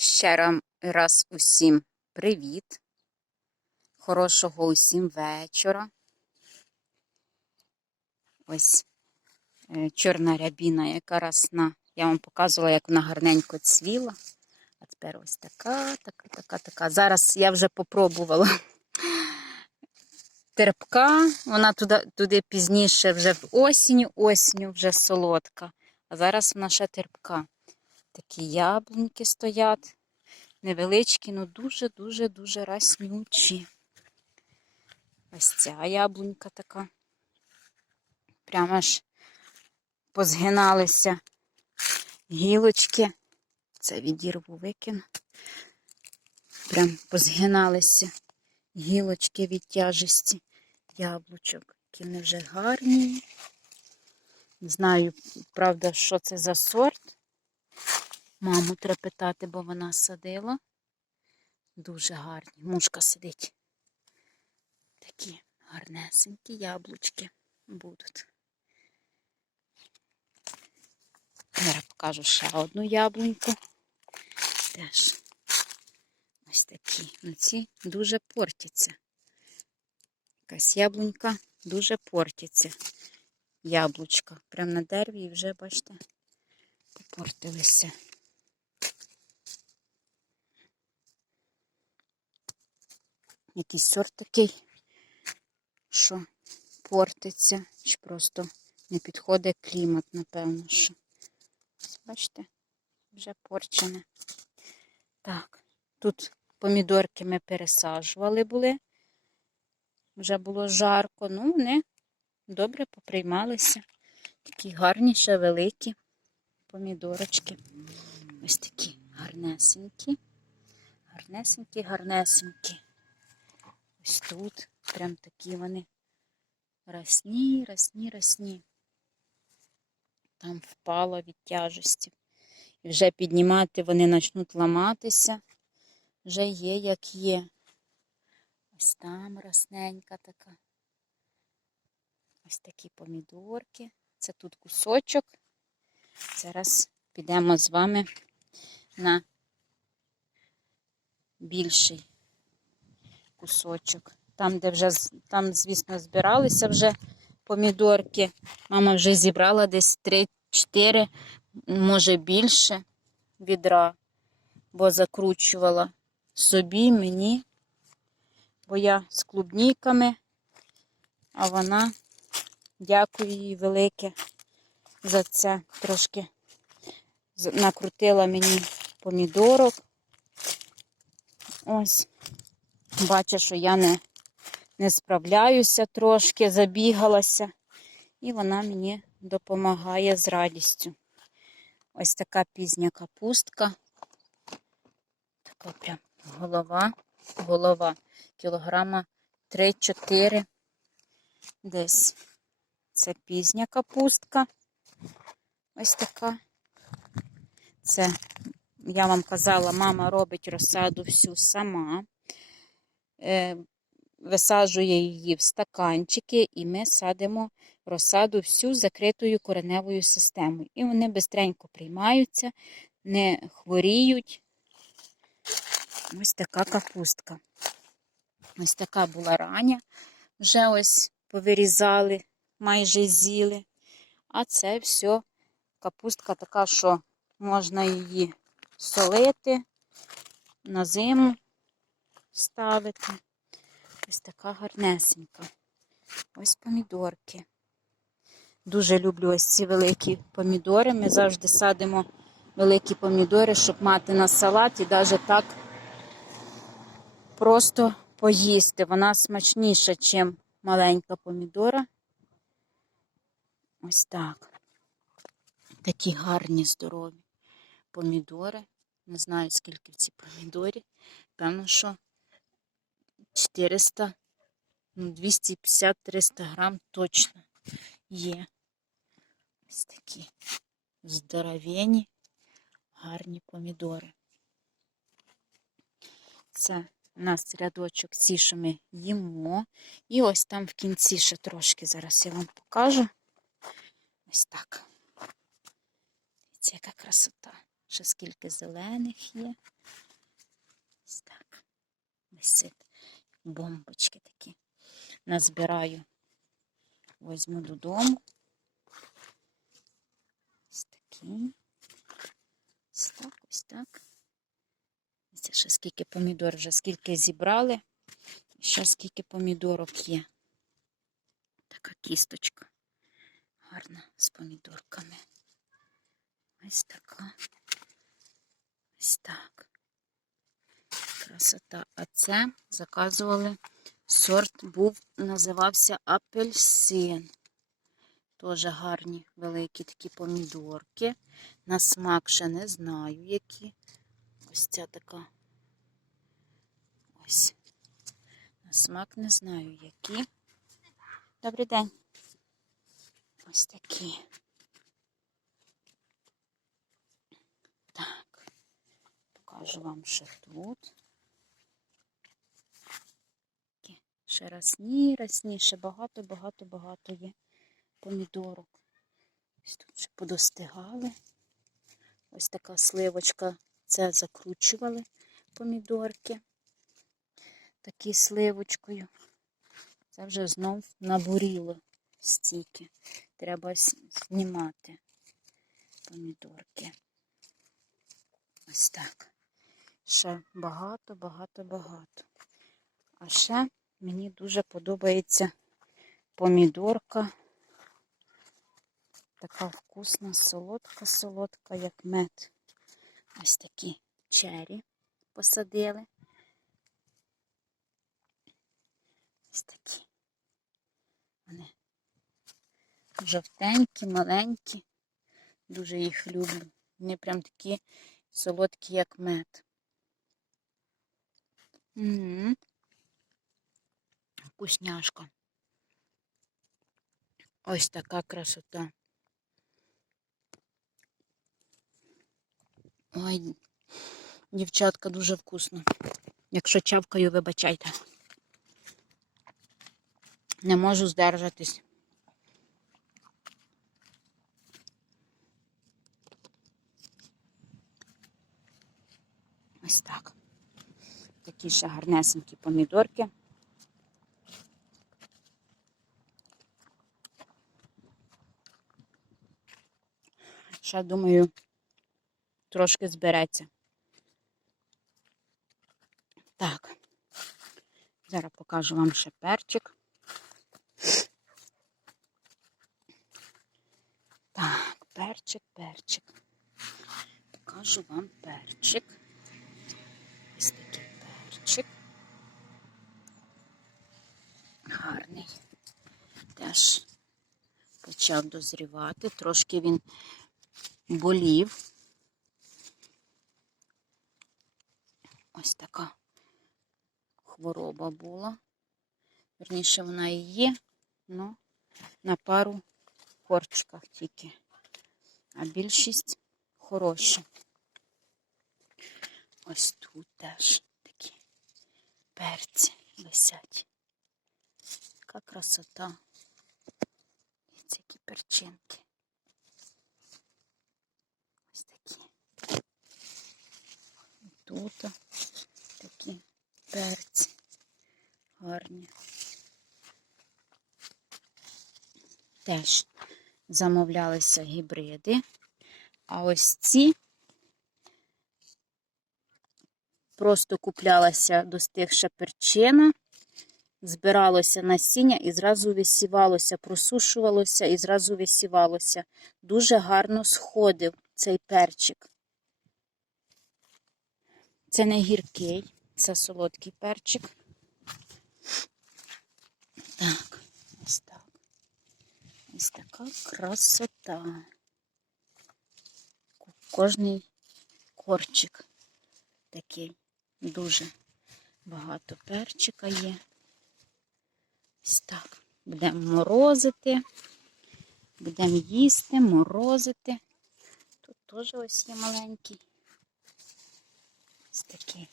Ще раз усім привіт. Хорошого усім вечора. Ось е, чорна рябіна, яка росна. Я вам показувала, як вона гарненько цвіла. А тепер ось така, така, така, така. Зараз я вже попробувала. Терпка, вона туди, туди пізніше вже в осінь, осінню вже солодка. А зараз вона ще терпка. Такі яблуньки стоять. Невеличкі, ну дуже-дуже-дуже раснючі. Ось ця яблунька така. Прямо аж позгиналися гілочки. Це відірву викину. Прям позгиналися гілочки від тяжесті яблучок. Які вони вже гарні. Не знаю, правда, що це за сорт. Маму треба питати, бо вона садила. Дуже гарні. Мушка сидить. Такі гарнесенькі яблучки будуть. Зараз покажу ще одну яблуньку. Теж ось такі. Ну, ці дуже портяться. Якась яблунька дуже портиться. Яблучка. Прямо на дереві і вже, бачите, попортилися. Якийсь сорт такий, що портиться, чи просто не підходить клімат, напевно, що. Бачите, вже порчене. Так, тут помідорки ми пересаджували були. Вже було жарко, ну вони добре поприймалися. Такі гарні, ще великі помідорочки. Ось такі гарнесенькі. Гарнесенькі, гарнесенькі. Ось тут прям такі вони росні, росні, росні. Там впало від тяжесті. І вже піднімати вони почнуть ламатися. Вже є, як є. Ось там росненька така. Ось такі помідорки. Це тут кусочок. Зараз підемо з вами на більший кусочок. Там, де вже, там, звісно, збиралися вже помідорки. Мама вже зібрала десь 3-4, може більше відра, бо закручувала собі, мені, бо я з клубніками, а вона, дякую їй велике за це. Трошки накрутила мені помідорок. Ось. Бачу, що я не, не справляюся трошки, забігалася. І вона мені допомагає з радістю. Ось така пізня капустка. Така прям голова, голова. Кілограма 3-4. Десь це пізня капустка. Ось така. Це, я вам казала, мама робить розсаду всю сама. Е, висаджує її в стаканчики, і ми садимо розсаду всю закритою кореневою системою. І вони бистренько приймаються, не хворіють. Ось така капустка. Ось така була раня. Вже ось повирізали, майже з'їли. А це все капустка така, що можна її солити на зиму ставити. Ось така гарнесенька. Ось помідорки. Дуже люблю ось ці великі помідори. Ми завжди садимо великі помідори, щоб мати на салат і навіть так просто поїсти. Вона смачніша, ніж маленька помідора. Ось так. Такі гарні, здорові помідори. Не знаю, скільки в цій помідорі. Певно, що 400, ну, 250-300 грам точно є. Ось такі здоровені, гарні помідори. Це у нас рядочок ці, що ми їмо. І ось там в кінці ще трошки зараз я вам покажу. Ось так. Дивіться, яка красота. Ще скільки зелених є. Ось так. Висить. Бомбочки такі. Назбираю. Возьму додому. Ось такі. Ось так, ось так. Це ще скільки помідор, вже скільки зібрали. Ще скільки помідорок є. Така кісточка. Гарна з помідорками. Ось така. Ось так. Красота. А це заказували. Сорт був, називався апельсин. Теж гарні великі такі помідорки. На смак ще не знаю, які. Ось ця така. Ось. На смак не знаю, які. Добрий день. Ось такі. Так. Покажу вам ще тут. Такі Ще росні, росні, ще багато, багато, багато є помідорок. Ось тут ще подостигали. Ось така сливочка. Це закручували помідорки. Такі сливочкою. Це вже знов набуріло стільки. Треба знімати помідорки. Ось так. Ще багато, багато, багато. А ще мені дуже подобається помідорка. Така вкусна, солодка, солодка, як мед. Ось такі чері посадили. Ось такі. Вони жовтенькі, маленькі. Дуже їх люблю. Вони прям такі солодкі, як мед. Угу. Вкусняшка. Ось така красота. Ой, дівчатка, дуже вкусно. Якщо чавкаю, вибачайте. Не можу здержатись. Ось так. Такі ще гарнесенькі помідорки. Ще, думаю, трошки збереться. Так. Зараз покажу вам ще перчик. Так, перчик, перчик. Покажу вам перчик. Ось такий перчик. Гарний. Теж почав дозрівати. Трошки він болів. Ось така хвороба була. Верніше вона і є, але на пару корчиках тільки. А більшість хороші. Ось тут теж такі перці висять. Яка красота. Ось які перчинки. Ось такі. Тут такі перці гарні. Теж замовлялися гібриди. А ось ці просто куплялася достигша перчина, збиралося насіння і зразу висівалося, просушувалося і зразу висівалося. Дуже гарно сходив цей перчик. Це не гіркий, це солодкий перчик. Так, ось так. Ось така красота. Кожний корчик такий дуже багато перчика є. Ось так. Будемо морозити, будемо їсти, морозити. Тут теж ось є маленький. Ось такий.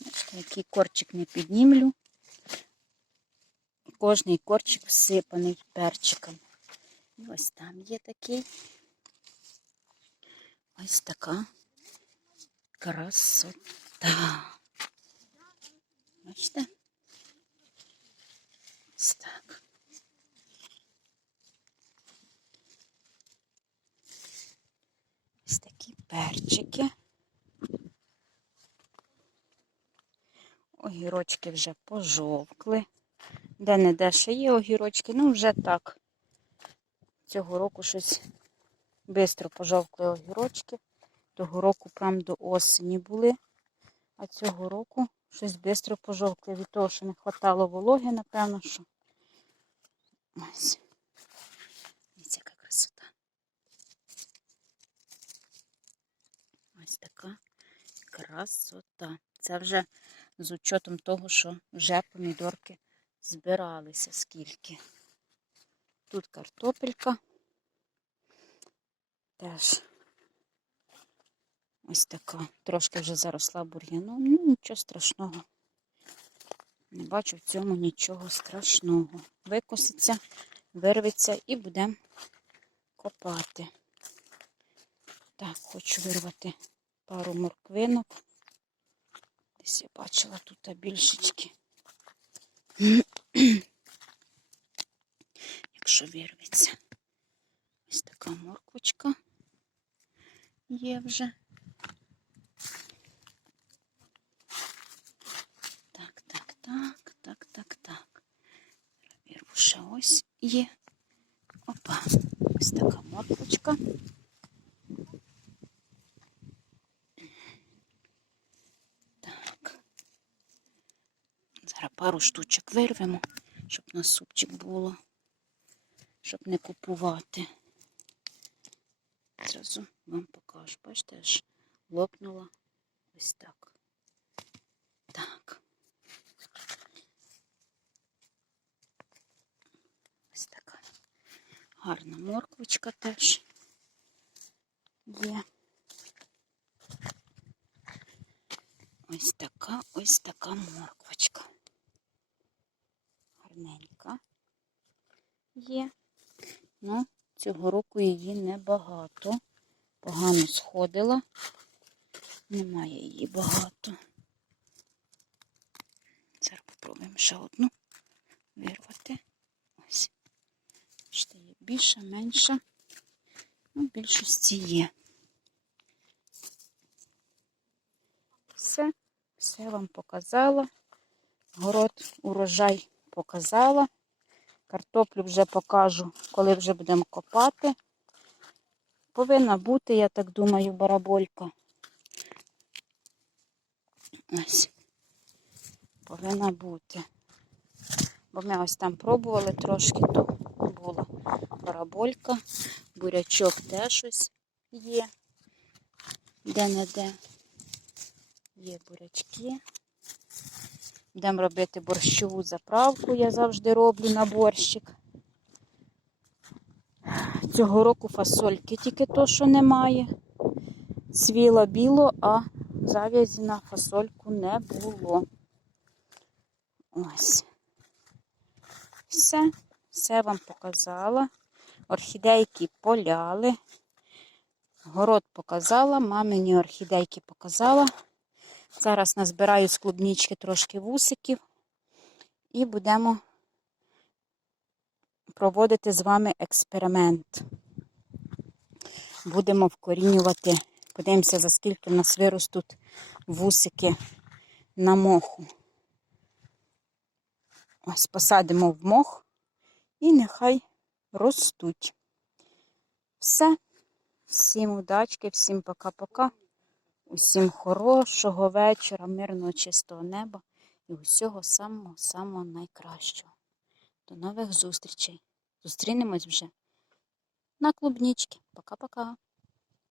Бачите, який корчик не піднімлю. Кожний корчик всипаний перчиком. І ось там є такий. Ось така красота. Бачите? Ось так. Ось такі перчики. Огірочки вже пожовкли. Де-не-де ще є огірочки, ну вже так. Цього року щось швидко пожовкли огірочки. Того року прям до осені були. А цього року щось швидко пожовкли від того, що не вистачало вологи, напевно, що. Ось. Яка красота. Ось така красота. Це вже з учетом того, що вже помідорки збиралися скільки. Тут картопелька. Теж ось така. Трошки вже заросла бур'яном. Ну, нічого страшного. Не бачу в цьому нічого страшного. Викоситься, вирветься і будемо копати. Так, хочу вирвати пару морквинок. Десь я бачила тут більшечки. Якщо вирветься. Ось така морквочка є вже. Так, так, так, так, так, так. Вірву ще ось є. Опа, ось така морквочка. Так. Зараз пару штучок вирвемо, щоб на супчик було, щоб не купувати. Зразу вам покажу. Бачите, аж лопнула ось так. Так. Ось така гарна морквочка теж є. Ось така, ось така морквочка. Гарненька є. Ну, цього року її небагато. Погано сходила. Немає її багато. Зараз попробуємо ще одну вирвати. Ось. Бачите, є більша, менша. Ну, в більшості є. Все, все вам показала. Город, урожай показала. Картоплю вже покажу, коли вже будемо копати. Повинна бути, я так думаю, бараболька. Ось. Повинна бути. Бо ми ось там пробували трошки, то була бараболька. Бурячок теж ось є. Де-не-де. Є бурячки. Будемо робити борщову заправку, я завжди роблю на борщик. Цього року фасольки тільки то, що немає. Цвіло біло, а зав'язі на фасольку не було. Ось. Все, все вам показала. Орхідейки поляли. Город показала, мамині орхідейки показала. Зараз назбираю з клубнічки трошки вусиків і будемо проводити з вами експеримент. Будемо вкорінювати, подивимося, за скільки в нас виростуть вусики на моху. Ось посадимо в мох і нехай ростуть. Все. Всім удачки, всім пока-пока. Усім хорошого вечора, мирного, чистого неба і усього самого-самого найкращого. До нових зустрічей. Зустрінемось вже на клубнічки. Пока-пока.